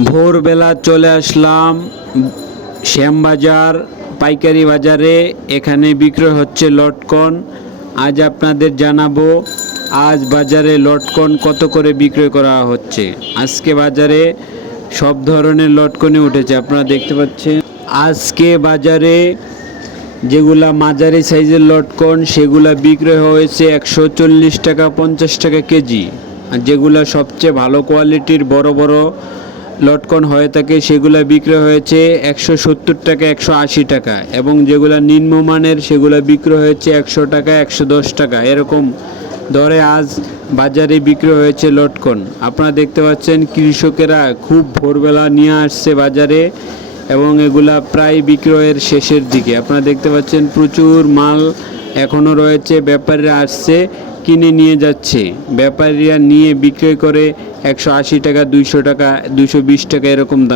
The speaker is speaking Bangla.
ভোরবেলা চলে আসলাম শ্যামবাজার, পাইকারি বাজারে। এখানে বিক্রয় হচ্ছে লটকন। আজ আপনাদের জানাব, আজ বাজারে লটকন কত করে বিক্রয় করা হচ্ছে? আজকে বাজারে সব ধরনের লটকনই উঠেছে, আপনারা দেখতে পাচ্ছেন। আজকে বাজারে যেগুলা মাঝারি সাইজের লটকন, সেগুলা বিক্রয় হয়েছে একশো চল্লিশ টাকা পঞ্চাশ টাকা কেজি। আর যেগুলা সবচেয়ে ভালো কোয়ালিটির, বড় বড় লটকন হয়ে থাকে, সেগুলা বিক্রয় হয়েছে একশো সত্তর টাকা, একশো আশি টাকা এবং যেগুলো নিম্নমানের, সেগুলো বিক্রয় হয়েছে একশো টাকা, একশো দশ টাকা। এরকম দরে আজ বাজারে বিক্রয় হয়েছে লটকন। আপনারা দেখতে পাচ্ছেন কৃষকেরা খুব ভোরবেলা নিয়ে আসছে বাজারে এবং এগুলা প্রায় বিক্রয়ের শেষের দিকে। আপনারা দেখতে পাচ্ছেন প্রচুর মাল এখনও রয়েছে ব্যাপারে আসছে। কিনে নিয়ে যাচ্ছে। ব্যাপারীরা নিয়ে বিক্রয় করে একশো আশি টাকা, দুইশো টাকা, দুইশো বিশ টাকা এরকম দাম।